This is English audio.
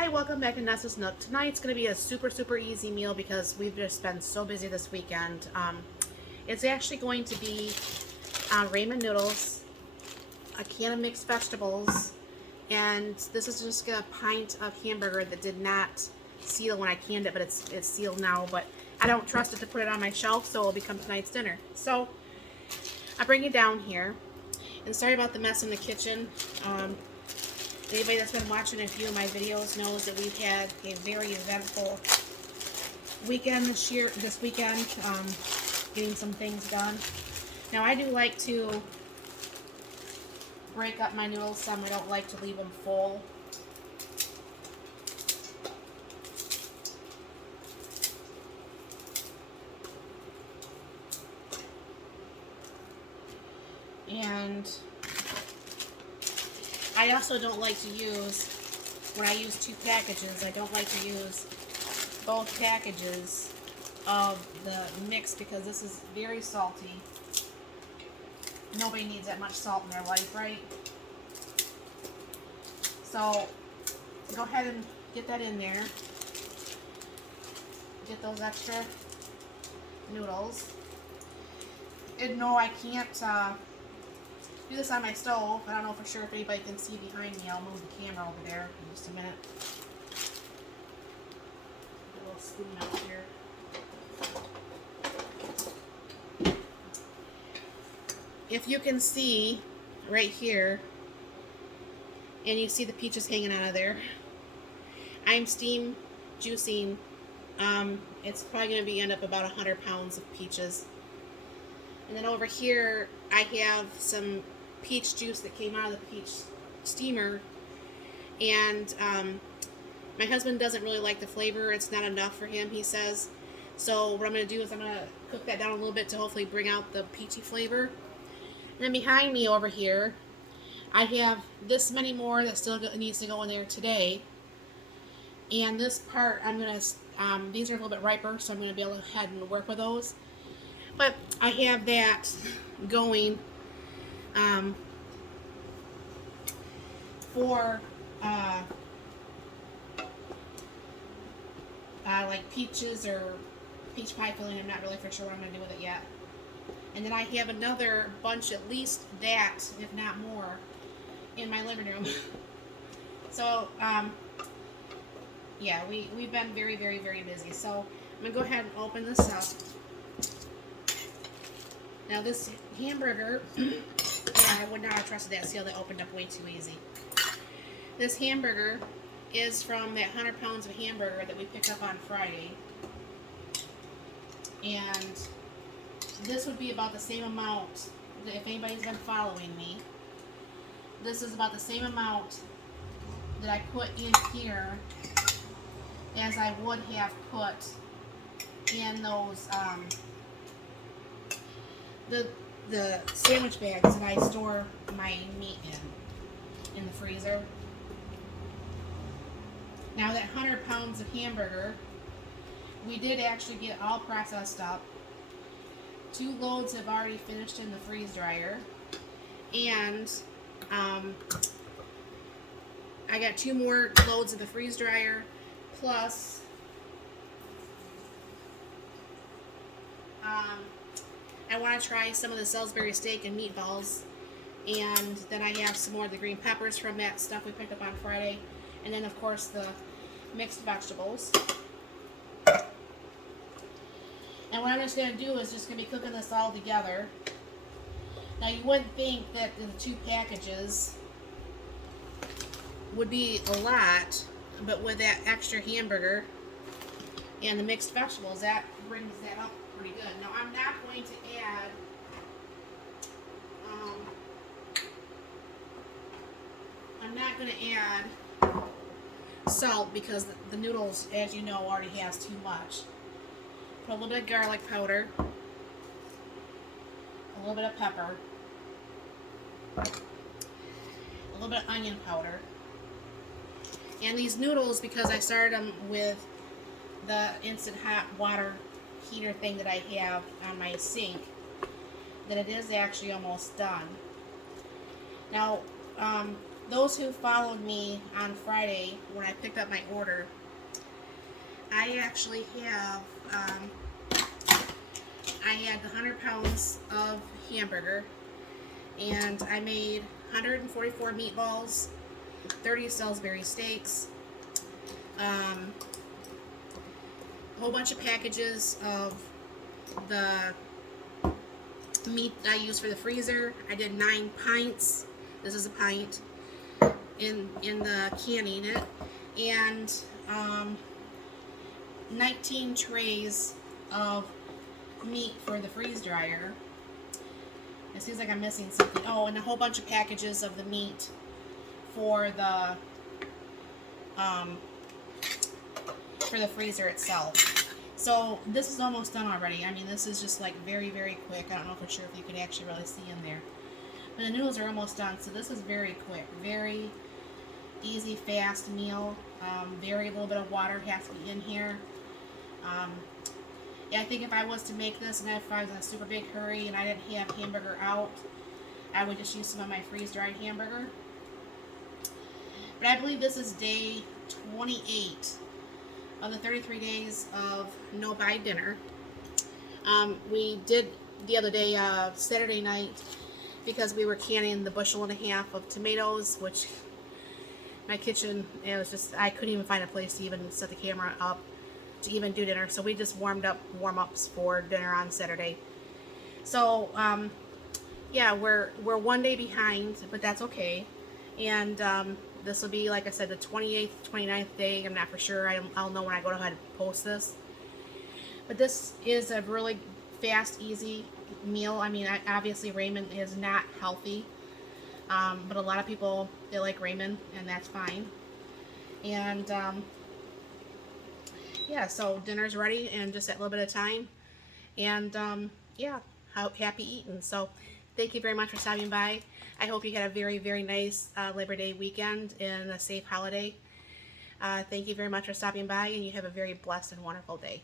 Hi, welcome back to Nessa's Nook. Tonight's going to be a super easy meal because we've just been so busy this weekend. It's actually going to be ramen noodles, a can of mixed vegetables, and this is just a pint of hamburger that did not seal when I canned it, but it's sealed now. But I don't trust it to put it on my shelf, so it'll become tonight's dinner. So I bring it down here, and sorry about the mess in the kitchen. Anybody that's been watching a few of my videos knows that we've had a very eventful weekend this weekend, getting some things done. Now I do like to break up my noodles some. I don't like to leave them full. And I also don't like to use, when I use two packages, I don't like to use both packages of the mix because this is very salty. Nobody needs that much salt in their life, right? So go ahead and get that in there. Get those extra noodles. And no, I can't do this on my stove. I don't know for sure if anybody can see behind me. I'll move the camera over there in just a minute. Get a little spoon out here. If you can see right here, and you see the peaches hanging out of there, I'm steam juicing. It's probably going to be end up about 100 pounds of peaches. And then over here, I have some peach juice that came out of the peach steamer, and my husband doesn't really like the flavor. It's not enough for him, he says. So what I'm going to do is I'm going to cook that down a little bit to hopefully bring out the peachy flavor. And then behind me over here, I have this many more that still needs to go in there today. And this part, I'm going to, these are a little bit riper, so I'm going to be able to head and work with those. But I have that going for like peaches or peach pie filling. I'm not really for sure what I'm going to do with it yet. And then I have another bunch, at least that, if not more, in my living room. So, yeah, we've been very busy. So I'm going to go ahead and open this up. Now this hamburger, yeah, I would not have trusted that seal. That opened up way too easy. This hamburger is from that 100 pounds of hamburger that we picked up on Friday. And this would be about the same amount, if anybody's been following me, this is about the same amount that I put in here as I would have put in those, the sandwich bags that I store my meat in the freezer. Now that 100 pounds of hamburger, we did actually get all processed up. 2 loads have already finished in the freeze dryer, and I got 2 more loads in the freeze dryer, plus I want to try some of the Salisbury steak and meatballs, and then I have some more of the green peppers from that stuff we picked up on Friday, and then of course the mixed vegetables. And what I'm just going to do is just going to be cooking this all together. Now you wouldn't think that the 2 packages would be a lot, but with that extra hamburger and the mixed vegetables, that brings that up pretty good. Now I'm not going to add salt because the noodles, as you know, already has too much. Put a little bit of garlic powder, a little bit of pepper, a little bit of onion powder. And these noodles, because I started them with the instant hot water heater thing that I have on my sink, that it is actually almost done. Now, those who followed me on Friday when I picked up my order, I actually have, I had 100 pounds of hamburger, and I made 144 meatballs, 30 Salisbury steaks, a whole bunch of packages of the meat I use for the freezer. I did 9 pints. This is a pint in the canning it, and 19 trays of meat for the freeze dryer. It seems like I'm missing something. Oh, and a whole bunch of packages of the meat for the freezer itself. So this is almost done already. I mean, this is just like very, very quick. I don't know for sure if you could actually really see in there. But the noodles are almost done, so this is very quick. Very easy, fast meal. Very little bit of water has to be in here. Yeah, I think if I was to make this and if I was in a super big hurry and I didn't have hamburger out, I would just use some of my freeze-dried hamburger. But I believe this is day 28 of the 33 days of no buy dinner. We did the other day, Saturday night, because we were canning the 1.5 bushels of tomatoes, which my kitchen, it was just, I couldn't even find a place to even set the camera up to even do dinner. So we just warm-ups for dinner on Saturday. So yeah, we're 1 day behind, but that's okay. And this will be, like I said, the 28th, 29th day. I'm not for sure. I'll know when I go ahead and post this. But this is a really fast, easy meal. I mean, obviously ramen is not healthy, but a lot of people, they like ramen, and that's fine. And yeah, so dinner's ready in just that little bit of time. And yeah, happy eating. So thank you very much for stopping by. I hope you had a very, very nice Labor Day weekend and a safe holiday. Thank you very much for stopping by, and you have a very blessed and wonderful day.